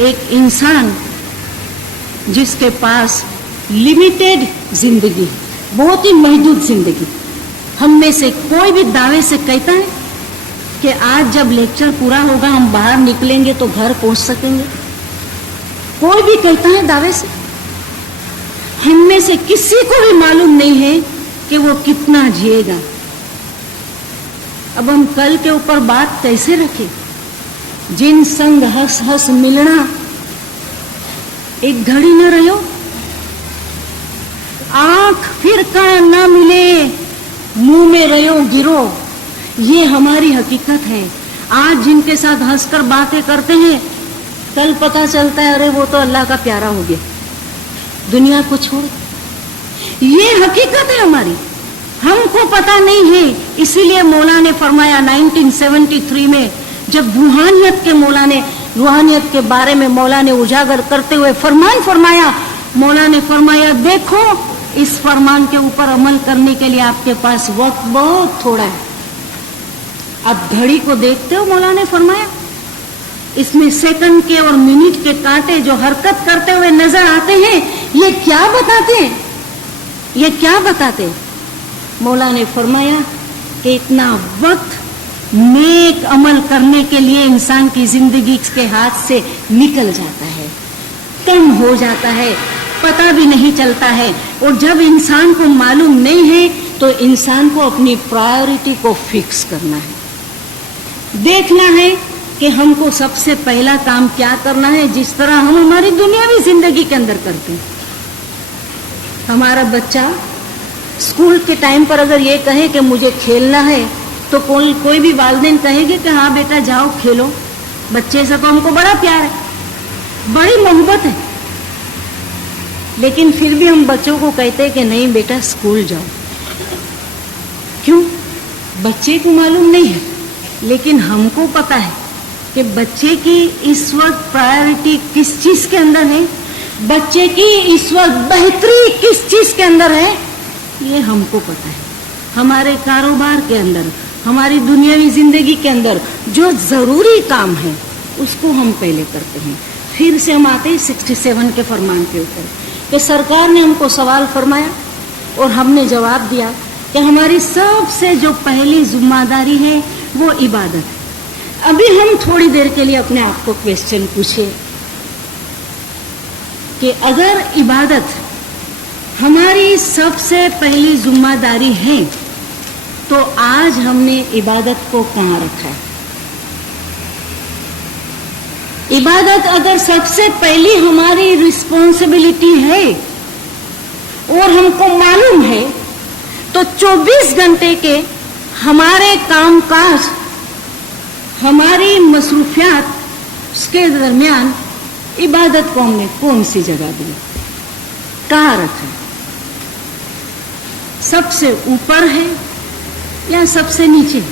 एक इंसान जिसके पास लिमिटेड जिंदगी, बहुत ही महदूद जिंदगी, हम में से कोई भी दावे से कहता है कि आज जब लेक्चर पूरा होगा हम बाहर निकलेंगे तो घर पहुंच सकेंगे? कोई भी कहता है दावे से? हम में से किसी को भी मालूम नहीं है कि वो कितना जिएगा। अब हम कल के ऊपर बात कैसे रखें? जिन संग हंस हंस मिलना, एक घड़ी न रहो, आंख फिर का ना मिले, मुंह में रहो गिरो, ये हमारी हकीकत है। आज जिनके साथ हंसकर बातें करते हैं, कल पता चलता है अरे वो तो अल्लाह का प्यारा हो गया, दुनिया को छोड़। ये हकीकत है हमारी, हमको पता नहीं है। इसीलिए मौला ने फरमाया 1973 में, जब रूहानियत के बारे में मौला ने उजागर करते हुए फरमान फरमाया, मौला ने फरमाया देखो इस फरमान के ऊपर अमल करने के लिए आपके पास वक्त बहुत थोड़ा है। आप घड़ी को देखते हो, मौला ने फरमाया इसमें सेकंड के और मिनट के कांटे जो हरकत करते हुए नजर आते हैं, ये क्या बताते हैं? ये क्या बताते हैं? मौला ने फरमाया कि इतना वक्त नेक अमल करने के लिए इंसान की जिंदगी के हाथ से निकल जाता है, कम हो जाता है, पता भी नहीं चलता है। और जब इंसान को मालूम नहीं है तो इंसान को अपनी प्रायोरिटी को फिक्स करना है, देखना है कि हमको सबसे पहला काम क्या करना है, जिस तरह हम हमारी दुनियावी जिंदगी के अंदर करते हैं। हमारा बच्चा स्कूल के टाइम पर अगर ये कहे कि मुझे खेलना है, तो कोई भी वालिदैन कहेंगे कि हाँ बेटा जाओ खेलो। बच्चे से तो हमको बड़ा प्यार है, बड़ी मोहब्बत है, लेकिन फिर भी हम बच्चों को कहते हैं कि नहीं बेटा स्कूल जाओ। क्यों? बच्चे को मालूम नहीं है, लेकिन हमको पता है कि बच्चे की इस वक्त प्रायोरिटी किस चीज के अंदर है, बच्चे की इस वक्त बेहतरी किस चीज के अंदर है, ये हमको पता है। हमारे कारोबार के अंदर, हमारी दुनियावी जिंदगी के अंदर जो जरूरी काम है उसको हम पहले करते हैं। फिर से हम आते हैं 67 के फरमान के ऊपर कि सरकार ने हमको सवाल फरमाया और हमने जवाब दिया कि हमारी सबसे जो पहली जिम्मेदारी है वो इबादत है। अभी हम थोड़ी देर के लिए अपने आप को क्वेश्चन पूछे कि अगर इबादत हमारी सबसे पहली जिम्मेदारी है तो आज हमने इबादत को कहाँ रखा है? इबादत अगर सबसे पहली हमारी रिस्पॉन्सिबिलिटी है और हमको मालूम है, तो 24 घंटे के हमारे कामकाज, हमारी मसरूफियात के दरमियान इबादत को हमने कौन सी जगह दी, कहाँ रखा? सबसे ऊपर है या सबसे नीचे?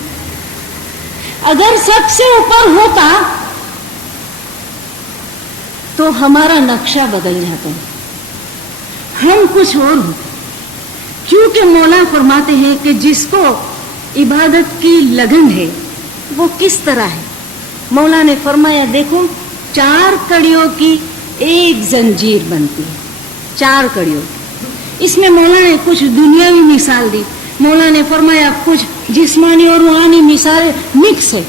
अगर सबसे ऊपर होता तो हमारा नक्शा बदल जाता है, हम कुछ और होते। क्योंकि मौला फरमाते हैं कि जिसको इबादत की लगन है वो किस तरह है। मौला ने फरमाया देखो 4 कड़ियों की एक जंजीर बनती है, 4 कड़ियों। इसमें मौला ने कुछ दुनियावी मिसाल दी, मौला ने फरमाया कुछ जिस्मानी और रूहानी मिसाल मिक्स है,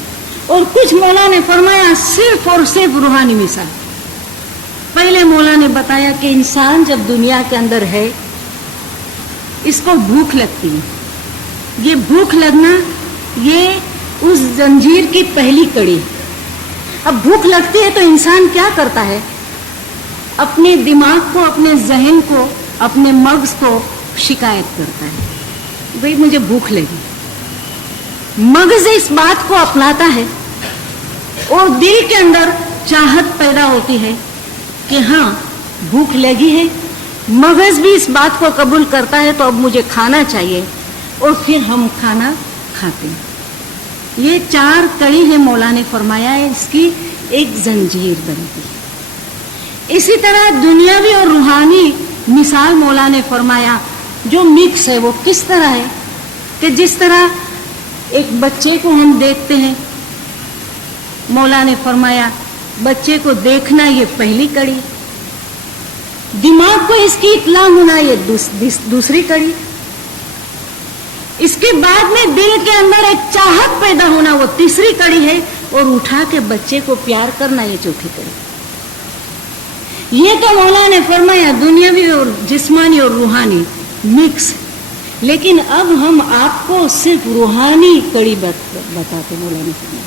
और कुछ मौला ने फरमाया सिर्फ और सिर्फ रूहानी मिसाल। पहले मौला ने बताया कि इंसान जब दुनिया के अंदर है, इसको भूख लगती है। ये भूख लगना ये उस जंजीर की पहली कड़ी। अब भूख लगती है तो इंसान क्या करता है? अपने दिमाग को, अपने जहन को, अपने मगज को शिकायत करता है, भाई मुझे भूख लगी। मगज इस बात को अपनाता है और दिल के अंदर चाहत पैदा होती है कि हाँ भूख लगी है। मगज भी इस बात को कबूल करता है तो अब मुझे खाना चाहिए, और फिर हम खाना खाते हैं। ये 4 कड़ी है, मौला ने फरमाया है इसकी एक जंजीर बनती है। इसी तरह दुनियावी और रूहानी मिसाल मौला ने फरमाया जो मिक्स है वो किस तरह है कि जिस तरह एक बच्चे को हम देखते हैं, मौला ने फरमाया बच्चे को देखना ये पहली कड़ी, दिमाग को इसकी इत्ला होना ये दूसरी कड़ी, इसके बाद में दिल के अंदर एक चाहत पैदा होना वो तीसरी कड़ी है, और उठा के बच्चे को प्यार करना ये चौथी कड़ी। ये तो मौला ने फरमाया दुनियावी और जिस्मानी और रूहानी मिक्स, लेकिन अब हम आपको सिर्फ रूहानी कड़ी बताते मौला ने फरमाया,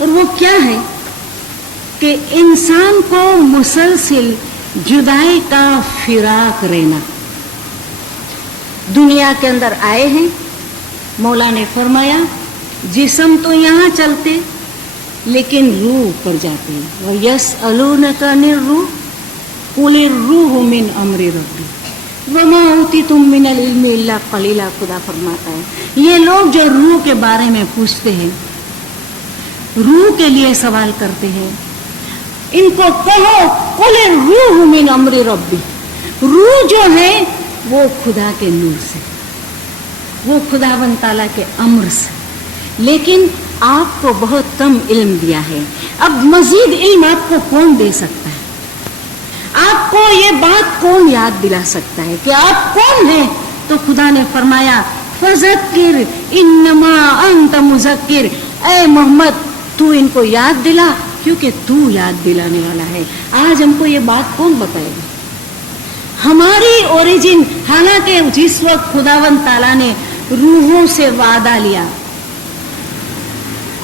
और वो क्या है कि इंसान को मुसलसिल जुदाई का फिराक रहना। दुनिया के अंदर आए हैं, मौला ने फरमाया जिस्म तो यहाँ चलते लेकिन रूह पर जाते हैं। वयस्अलूनका निर्रूह कुलिर रूह मिन अम्रि रब्बी वमा ऊतीतुम मिनल इल्मि इल्ला कलीला। खुदा फरमाता है ये लोग जो रूह के बारे में पूछते हैं, रूह के लिए सवाल करते हैं, इनको कहो कुलिर रूह मिन अम्रि रब्बी, रूह जो है वो खुदा के नूर से, वो खुदावंद ताला के अम्र से। लेकिन आपको बहुत कम इल्म दिया है, अब मजीद इल्म आपको कौन दे सकता है? आपको ये बात कौन याद दिला सकता है कि आप कौन हैं? तो खुदा ने फरमाया फज़क्किर इन्नमा अंत मुज़क्किर, ऐ मोहम्मद तू इनको याद दिला, क्योंकि तू याद दिलाने वाला है। आज हमको ये बात कौन बताएगा? हमारी ओरिजिन, हालांकि जिस वक्त खुदावंद ताला ने रूहों से वादा लिया,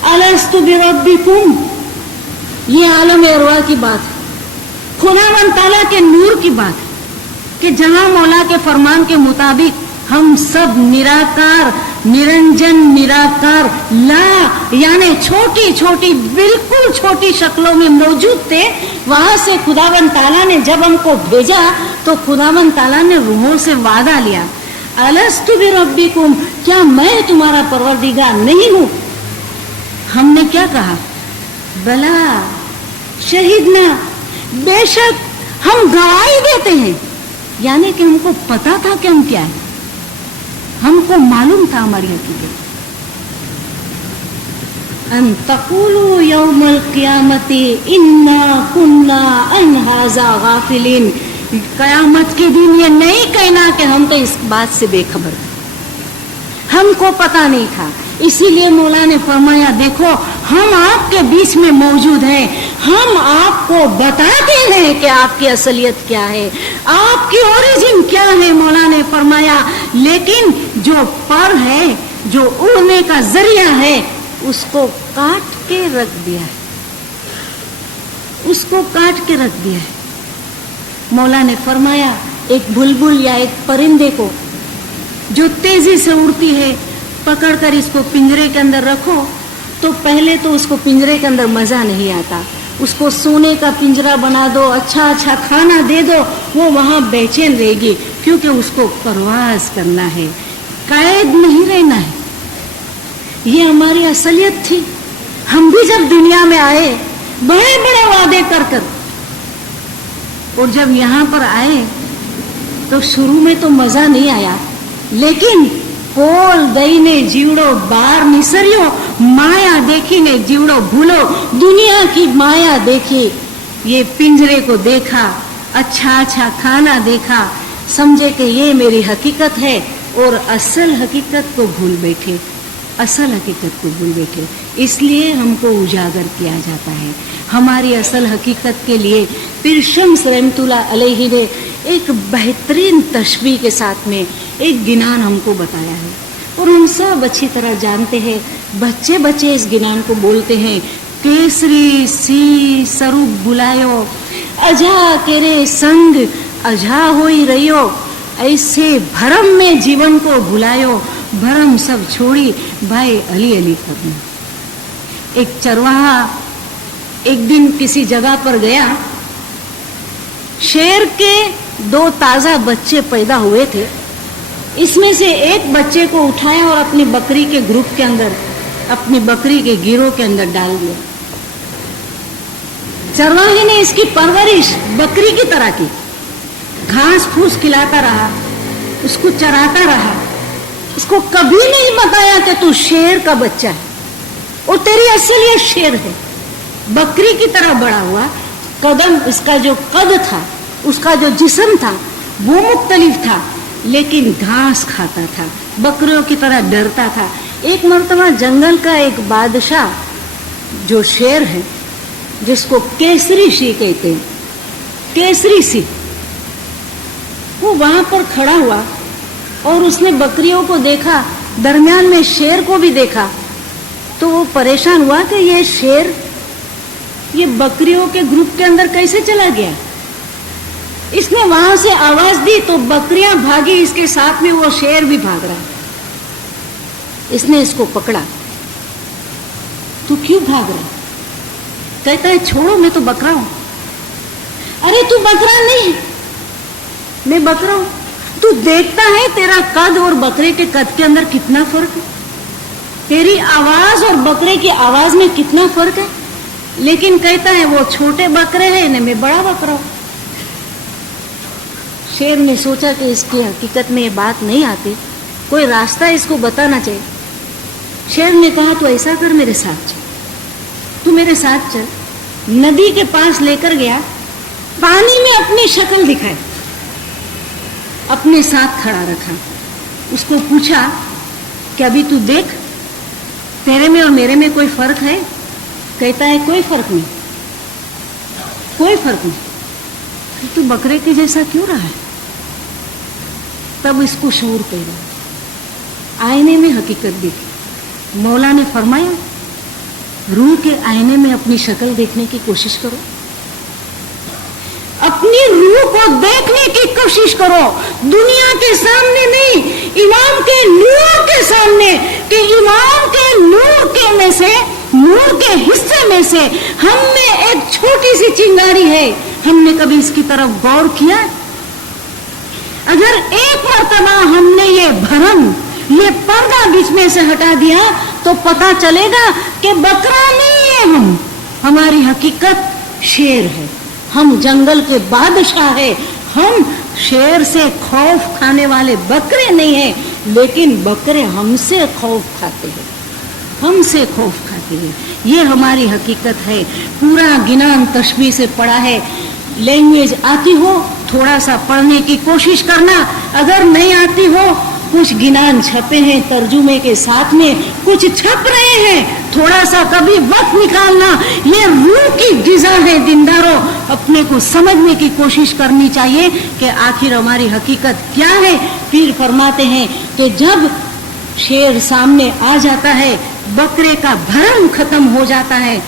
अलस्तु बिरब्बिकुम, ये आलम अरवा की बात है, खुदावंद ताला के नूर की बात है कि जहां मौला के फरमान के मुताबिक हम सब निराकार, निरंजन, निराकार, ला यानी छोटी छोटी, बिल्कुल छोटी शक्लों में मौजूद थे। वहां से खुदावंद ताला ने जब हमको भेजा तो खुदावंद ताला ने रूहों से वादा लिया, अलस्तु बिरब्बिकुम, क्या मैं तुम्हारा परवरदिगार नहीं हूं? हमने क्या कहा? बला शहीदना, बेशक हम गवाही देते हैं, यानी कि हमको पता था कि हम क्या है, हमको मालूम था हमारी हकीकत। अन तक़ूलू यौमल क़ियामती इन्ना कुन्ना अन हाज़ा गाफ़िलिन, क़यामत के दिन ये नहीं कहना कि हम तो इस बात से बेखबर थे, हमको पता नहीं था। इसीलिए मौला ने फरमाया देखो हम आपके बीच में मौजूद हैं, हम आपको बताते हैं कि आपकी असलियत क्या है, आपकी ओरिजिन क्या है। मौला ने फरमाया लेकिन जो पर है, जो उड़ने का जरिया है, उसको काट के रख दिया है, उसको काट के रख दिया है। मौला ने फरमाया एक बुलबुल या एक परिंदे को जो तेजी से उड़ती है, पकड़कर इसको पिंजरे के अंदर रखो तो पहले तो उसको पिंजरे के अंदर मजा नहीं आता, उसको सोने का पिंजरा बना दो, अच्छा अच्छा खाना दे दो, वो वहां बेचैन रहेगी, क्योंकि उसको परवाज करना है, कैद नहीं रहना है। ये हमारी असलियत थी। हम भी जब दुनिया में आए बड़े बड़े वादे कर कर, और जब यहाँ पर आए तो शुरू में तो मजा नहीं आया, लेकिन पोल दई ने जीवड़ो बार निसरियो, माया देखी ने जीवड़ो भूलो, दुनिया की माया देखी, ये पिंजरे को देखा, अच्छा अच्छा खाना देखा, समझे कि ये मेरी हकीकत है, और असल हकीकत को भूल बैठे, असल हकीकत को भूल बैठे। इसलिए हमको उजागर किया जाता है। हमारी असल हकीकत के लिए पीर शम्स रहमतुल्लाह अलैहि ने एक बेहतरीन तशबीह के साथ में एक गिनान हमको बताया है, और हम सब अच्छी तरह जानते हैं। बच्चे बच्चे इस गिनान को बोलते हैं, केसरी सी स्वरूप बुलायो, अजा केरे संग अजा होई रहियो, ऐसे भरम में जीवन को भुलायो, भरम सब छोड़ी भाई अली अली करना। एक चरवाहा एक दिन किसी जगह पर गया, शेर के 2 ताजा बच्चे पैदा हुए थे, इसमें से एक बच्चे को उठाया और अपनी बकरी के ग्रुप के अंदर, अपनी बकरी के गिरोह के अंदर डाल दिया। चरवाहे ने इसकी परवरिश बकरी की तरह की, घास फूस खिलाता रहा, उसको चराता रहा, इसको कभी नहीं बताया कि तू शेर का बच्चा है और तेरी असलियत शेर है। बकरी की तरह बड़ा हुआ, कदम, इसका जो कद था, उसका जो जिस्म था वो मुख्तलिफ था, लेकिन घास खाता था, बकरियों की तरह डरता था। एक मर्तबा जंगल का एक बादशाह जो शेर है, जिसको केसरी सिंह कहते हैं, केसरी सिंह, वो वहां पर खड़ा हुआ और उसने बकरियों को देखा, दरमियान में शेर को भी देखा, तो वो परेशान हुआ कि ये शेर ये बकरियों के ग्रुप के अंदर कैसे चला गया। इसने वहां से आवाज दी तो बकरियां भागी इसके साथ में, वो शेर भी भाग रहा। इसने इसको पकड़ा, तू क्यों भाग रहा? कहता है छोड़ो, मैं तो बकरा हूं। अरे तू बकरा नहीं, मैं बकरा हूं। तू देखता है तेरा कद और बकरे के कद के अंदर कितना फर्क है, तेरी आवाज और बकरे की आवाज में कितना फर्क है। लेकिन कहता है वो छोटे बकरे हैं न मैं बड़ा बकरा हूं। शेर ने सोचा कि इसकी हकीकत में ये बात नहीं आती, कोई रास्ता इसको बताना चाहिए। शेर ने कहा तो ऐसा कर, मेरे साथ चल, तू मेरे साथ चल। नदी के पास लेकर गया, पानी में अपनी शक्ल दिखाई, अपने साथ खड़ा रखा, उसको पूछा कि अभी तू देख, तेरे में और मेरे में कोई फर्क है? कहता है कोई फर्क नहीं, कोई फर्क नहीं। तू बकरे के जैसा क्यों रहा है? तब इसको शऊर पैदा, आईने में हकीकत दिखी। मौला ने फरमाया रूह के आईने में अपनी शक्ल देखने की कोशिश करो, अपनी रूह को देखने की कोशिश करो, दुनिया के सामने नहीं, इमाम के नूर के सामने, कि इमाम के नूर के में से, नूर के हिस्से में से हम में एक छोटी सी चिंगारी है। हमने कभी इसकी तरफ गौर किया? अगर एक मर्तबा हमने ये भरम, ये पर्दा बीच में से हटा दिया तो पता चलेगा कि बकरा नहीं है हम, हमारी हकीकत शेर है, हम जंगल के बादशाह है, हम शेर से खौफ खाने वाले बकरे नहीं हैं, लेकिन बकरे हमसे खौफ खाते हैं, हमसे खौफ खाते हैं। ये हमारी हकीकत है। पूरा गिनान तशबीह से पढ़ा है। लैंग्वेज आती हो थोड़ा सा पढ़ने की कोशिश करना, अगर नहीं आती हो कुछ गिनान छपे हैं तर्जुमे के साथ में, कुछ छप रहे हैं, थोड़ा सा कभी वक्त निकालना। ये रूह की गिज़ा है दीनदारों, अपने को समझने की कोशिश करनी चाहिए कि आखिर हमारी हकीकत क्या है। फिर फरमाते हैं कि जब शेर सामने आ जाता है, बकरे का भरम खत्म हो जाता है,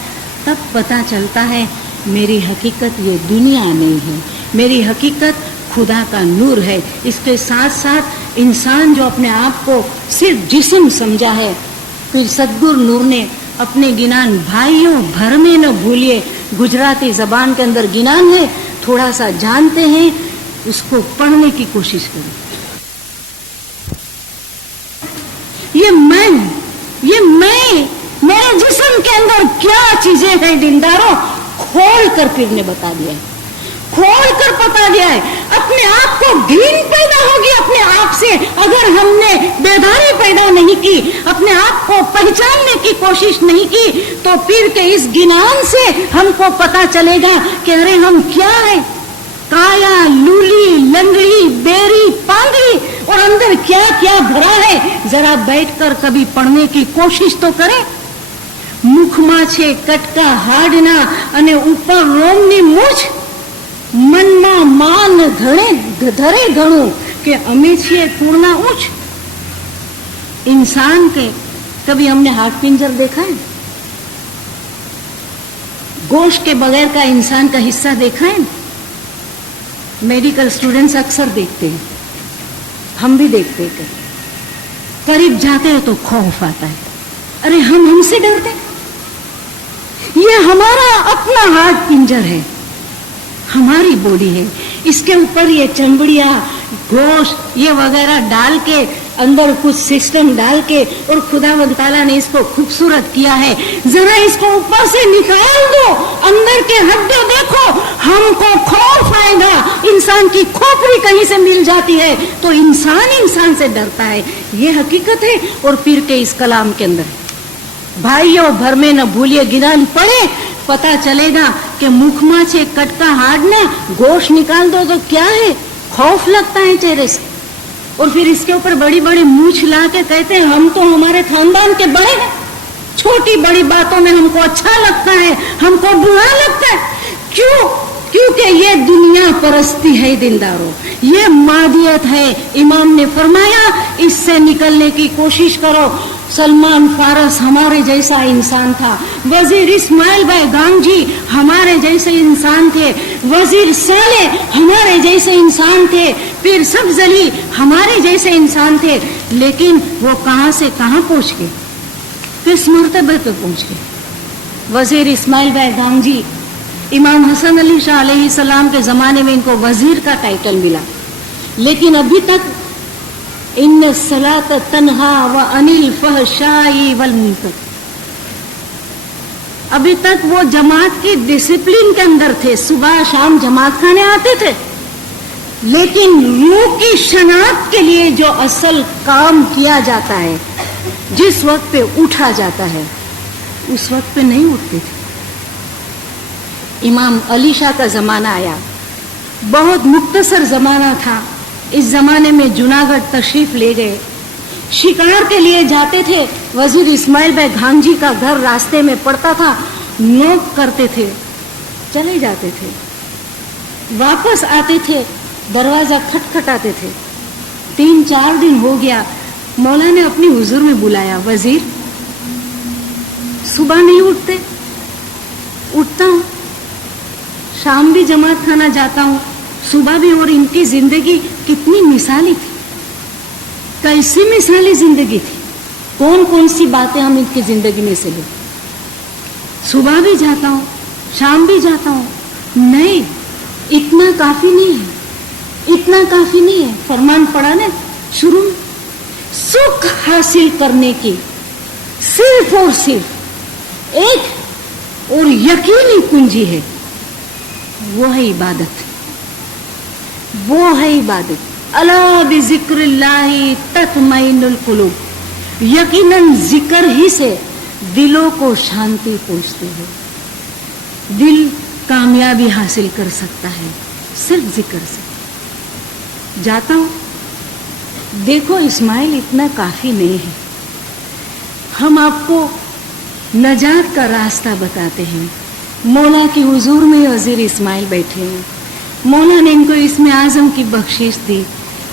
तब पता चलता है मेरी हकीकत ये दुनिया नहीं है, मेरी हकीकत खुदा का नूर है। इसके साथ साथ इंसान जो अपने आप को सिर्फ जिस्म समझा है, फिर सद्गुरु नूर ने अपने गिनान, भाइयों भर में न भूलिए, गुजराती जबान के अंदर गिनान है, थोड़ा सा जानते हैं, उसको पढ़ने की कोशिश करें। ये मैं, मेरे जिस्म के अंदर क्या चीजें हैं दीनदारों, खोल कर फिर ने बता दिया है, खोल कर बता दिया है। अपने आप को घिन पैदा होगी अपने आप से अगर हमने बेदारी पैदा नहीं की, अपने आप को पहचानने की कोशिश नहीं की, तो फिर के इस गिनान से हमको पता चलेगा कि अरे हम क्या है, काया, लूली, लंगड़ी, बेरी, पांगड़ी, और अंदर क्या क्या भरा है। जरा बैठकर कभी पढ़ने की कोशिश तो करें। मुखमा छे कटका हाडना अने ऊपर रोमनी मूछ, મનમાં માન ધરે ઘણું કે અમે છીએ પૂર્ણા ઉચ્ચ। इंसान के कभी हमने हाथ पिंजर देखा है? गोश्त के बगैर का इंसान का हिस्सा देखा है? मेडिकल स्टूडेंट्स अक्सर देखते हैं, हम भी देखते हैं, करीब जाते हैं तो खौफ आता है, अरे हम हमसे डरते हैं। ये हमारा अपना हाथ पिंजर है, हमारी बॉडी है, इसके ऊपर ये चमड़िया, गोश्त ये वगैरह डाल के, अंदर कुछ सिस्टम डाल के, और खुदावंद ताला ने इसको खूबसूरत किया है। जरा इसको ऊपर से निकाल दो, अंदर के हड्डी देखो, हमको खौफ आएगा। इंसान की खोपड़ी कहीं से मिल जाती है तो इंसान से डरता है, ये हकीकत है। और फिर के इस कलाम के अंदर भाइयों भर में न भूलिए गिनान पढ़े, पता चलेगा कि मुखमा से कटका हाड़ना, गोश्त निकाल दो तो क्या है, खौफ लगता है चेहरे से। और फिर इसके ऊपर बड़ी बड़ी मूछ ला के कहते हैं हम तो हमारे खानदान के बड़े हैं, छोटी बड़ी बातों में हमको अच्छा लगता है, हमको बुरा लगता है। क्यों? क्योंकि ये दुनिया परस्ती है दीनदारों, ये मादियत है। इमाम ने फरमाया इससे निकलने की कोशिश करो। सलमान फारस हमारे जैसा इंसान था, वजीर इस्माइल भाई गांधी हमारे जैसे इंसान थे, वजीर साले हमारे जैसे इंसान थे, पीर सब्ज अली हमारे जैसे इंसान थे, लेकिन वो कहां से कहां पहुंच गए, किस मर्तबे पे पहुंच गए। वजीर इस्माइल भाई गांधी, इमाम हसन अली शाह अलैहि सलाम के जमाने में इनको वजीर का टाइटल मिला, लेकिन अभी तक इन्न सलात तन्हा व अनिल फहशाई वल मुनकर, अभी तक वो जमात की डिसिप्लिन के अंदर थे, सुबह शाम जमात खाने आते थे, लेकिन रूह की शनाख्त के लिए जो असल काम किया जाता है, जिस वक्त पे उठा जाता है उस वक्त पे नहीं उठते थे। इमाम अली शाह का जमाना आया, बहुत मुख्तसर जमाना था। इस जमाने में जूनागढ़ तशरीफ ले गए, शिकार के लिए जाते थे। वजीर इस्माइल भाई गांधी का घर रास्ते में पड़ता था, नोक करते थे, चले जाते थे, वापस आते थे, दरवाजा खटखटाते थे। 3-4 दिन हो गया, मौला ने अपनी हुजूर में बुलाया, वजीर सुबह नहीं उठते? उठता हूं, शाम भी जमात खाना जाता हूं, सुबह भी। और इनकी जिंदगी कितनी मिसाली थी, कैसी मिसाली जिंदगी थी, कौन कौन सी बातें हम इनकी जिंदगी में से लें। सुबह भी जाता हूं, शाम भी जाता हूं। नहीं, इतना काफी नहीं है, इतना काफी नहीं है। फरमान पड़ा ना शुरू में, सुख हासिल करने की सिर्फ और सिर्फ एक और यकीनी कुंजी है, वो है इबादत, वो है इबादत। अला बिज़िक्रिल्लाहि तत्मइनुल कुलूब, यकीनन जिक्र ही से दिलों को शांति पहुंचती है, दिल कामयाबी हासिल कर सकता है सिर्फ जिक्र से। जाता हूं, देखो इस्माइल इतना काफी नहीं है, हम आपको नजात का रास्ता बताते हैं। मौला की हुजूर में वजीर इस्माइल बैठे हैं, मौला ने इनको इसमें आजम की बख्शिश दी।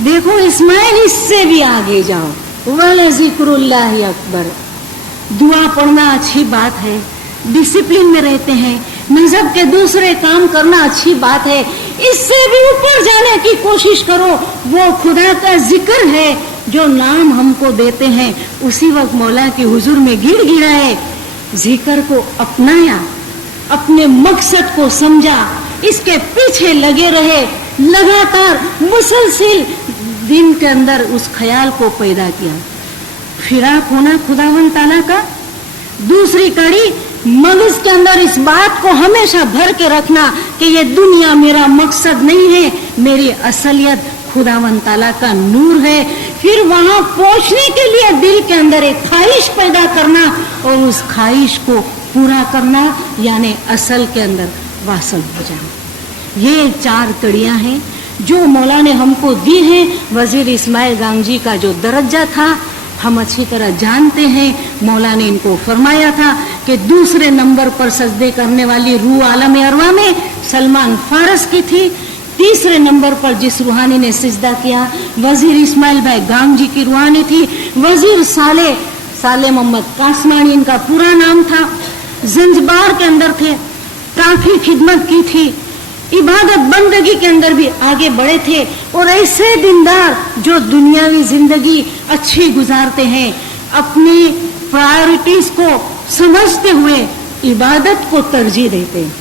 देखो इस्माइल, इससे भी आगे जाओ, वला जिक्रुल्लाहि अकबर। दुआ पढ़ना अच्छी बात है, डिसिप्लिन में रहते हैं, मजहब के दूसरे काम करना अच्छी बात है, इससे भी ऊपर जाने की कोशिश करो। वो खुदा का जिक्र है जो नाम हमको देते हैं। उसी वक्त मौला की हुजूर में गिड़गिड़ाए, जिक्र को अपनाया, अपने मकसद को समझा, इसके पीछे लगे रहे, लगातार मुसलसिल दिन के अंदर उस ख्याल को पैदा किया। फिराक होना खुदावंद ताला का। दूसरी कड़ी, मगज के अंदर इस बात को हमेशा भर के रखना कि ये दुनिया मेरा मकसद नहीं है, मेरी असलियत खुदावंद ताला का नूर है। फिर वहां पहुंचने के लिए दिल के अंदर एक ख्वाहिश पैदा करना और उस ख्वाहिश को पूरा करना, यानी असल के अंदर वासल हो जाना। ये 4 कड़ियां हैं जो मौला ने हमको दी हैं। वजीर इस्माइल गांधी का जो दर्जा था हम अच्छी तरह जानते हैं। मौला ने इनको फरमाया था कि दूसरे नंबर पर सजदे करने वाली रूह आलम अरवा में सलमान फारस की थी। तीसरे नंबर पर जिस रूहानी ने सिजदा किया वजीर इस्माइल भाई गांधी की रूहानी थी। वजीर साले मोहम्मद कासमानी इनका पूरा नाम था। जंजबार के अंदर थे, काफी खिदमत की थी, इबादत बंदगी के अंदर भी आगे बढ़े थे। और ऐसे दीनदार जो दुनियावी जिंदगी अच्छी गुजारते हैं, अपनी प्रायोरिटीज को समझते हुए इबादत को तरजीह देते हैं,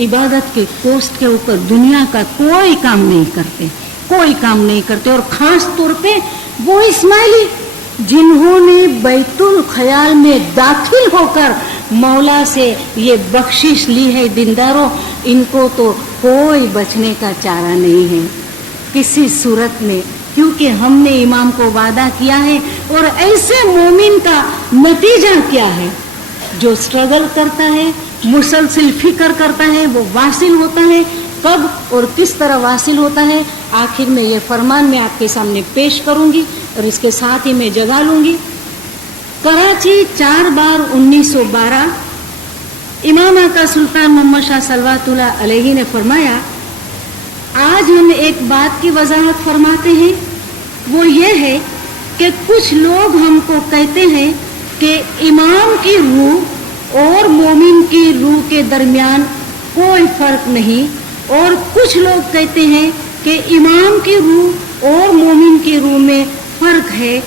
इबादत के कोस्ट के ऊपर दुनिया का कोई काम नहीं करते, कोई काम नहीं करते। और खास तौर पे वो इस्माइली जिन्होंने बैतुल ख्याल में दाखिल होकर मौला से ये बख्शिश ली है दीनदारों, इनको तो कोई बचने का चारा नहीं है किसी सूरत में, क्योंकि हमने इमाम को वादा किया है। और ऐसे मोमिन का नतीजा क्या है? जो स्ट्रगल करता है मुसलसिल फिक्र करता है वो वासिल होता है, कब और किस तरह वासिल होता है, आखिर में ये फरमान मैं आपके सामने पेश करूंगी और इसके साथ ही मैं जगा लूंगी। कराची 4/1912 इमाम आका सुल्तान मोहम्मद शाह सलवातुल्लाह अलैहि ने फरमाया, आज हम एक बात की वजाहत फरमाते हैं, वो ये है कि कुछ लोग हमको कहते हैं कि इमाम की रूह और मोमिन की रूह के दरमियान कोई फर्क नहीं, और कुछ लोग कहते हैं कि इमाम की रूह और मोमिन की रूह में फर्क है।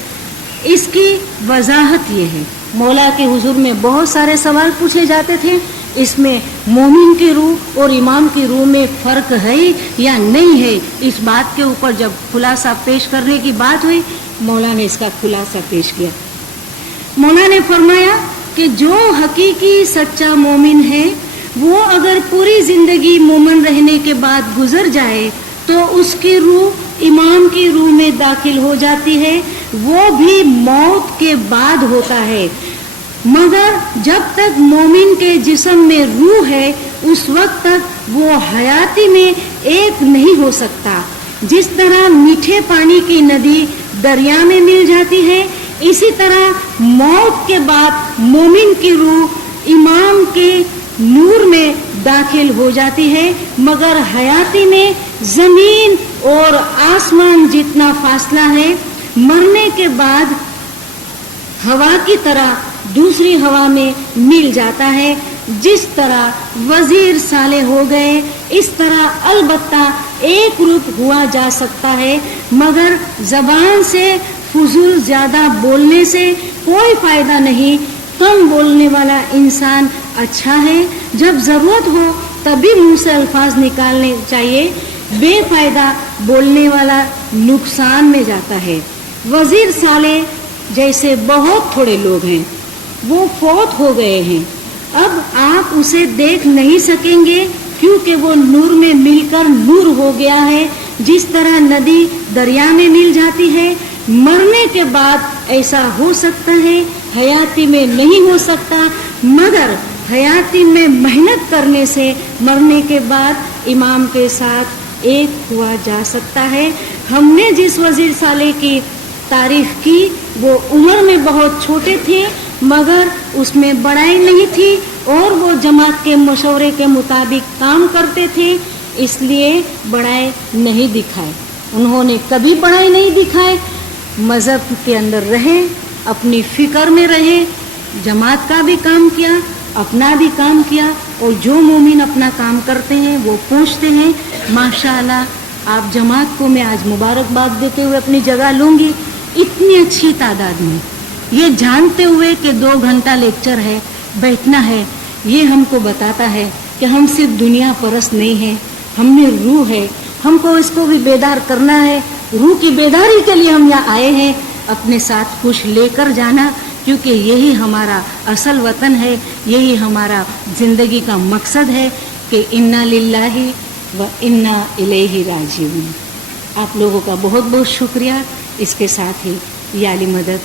इसकी वजाहत ये है, मौला के हुजूर में बहुत सारे सवाल पूछे जाते थे, इसमें मोमिन की रूह और इमाम की रूह में फर्क है या नहीं है, इस बात के ऊपर जब खुलासा पेश करने की बात हुई, मौला ने इसका खुलासा पेश किया। मौला ने फरमाया कि जो हकीकी सच्चा मोमिन है वो अगर पूरी जिंदगी मोमिन रहने के बाद गुजर जाए तो उसकी रूह इमाम की रूह में दाखिल हो जाती है, वो भी मौत के बाद होता है। मगर जब तक मोमिन के जिस्म में रूह है उस वक्त तक वो हयाती में एक नहीं हो सकता। जिस तरह मीठे पानी की नदी दरिया में मिल जाती है, इसी तरह मौत के बाद मोमिन की रूह इमाम के नूर में दाखिल हो जाती है, मगर हयाती में जमीन और आसमान जितना फासला है। मरने के बाद हवा की तरह दूसरी हवा में मिल जाता है। जिस तरह वजीर साले हो गए, इस तरह अलबत्ता एक रूप हुआ जा सकता है, मगर जबान से फजूल ज्यादा बोलने से कोई फायदा नहीं। कम बोलने वाला इंसान अच्छा है, जब जरूरत हो तभी मुंह से अल्फाज निकालने चाहिए। बेफायदा बोलने वाला नुकसान में जाता है। वजीर साले जैसे बहुत थोड़े लोग हैं, वो फौत हो गए हैं, अब आप उसे देख नहीं सकेंगे क्योंकि वो नूर में मिलकर नूर हो गया है। जिस तरह नदी दरिया में मिल जाती है, मरने के बाद ऐसा हो सकता है, हयाती में नहीं हो सकता, मगर हयाती में मेहनत करने से मरने के बाद इमाम के साथ एक हुआ जा सकता है। हमने जिस वजीर साले की तारीफ की वो उम्र में बहुत छोटे थे, मगर उसमें बड़ाई नहीं थी और वो जमात के मशवरे के मुताबिक काम करते थे, इसलिए बड़ाई नहीं दिखाए। उन्होंने कभी बड़ाई नहीं दिखाए, मजहब के अंदर रहे, अपनी फिक्र में रहे, जमात का भी काम किया, अपना भी काम किया, और जो मोमिन अपना काम करते हैं वो पूछते हैं। माशाअल्लाह आप जमात को मैं आज मुबारकबाद देते हुए अपनी जगह लूँगी, इतनी अच्छी तादाद में, ये जानते हुए कि 2 घंटा लेक्चर है, बैठना है, ये हमको बताता है कि हम सिर्फ दुनिया परस्त नहीं हैं, हमने रूह है, हमको इसको भी बेदार करना है। रूह की बेदारी के लिए हम यहाँ आए हैं, अपने साथ कुछ लेकर जाना, क्योंकि यही हमारा असल वतन है, यही हमारा ज़िंदगी का मकसद है कि इन्ना लिल्लाही व इन्ना इलैहि राजिऊन। आप लोगों का बहुत बहुत शुक्रिया। इसके साथ ही या अली मदद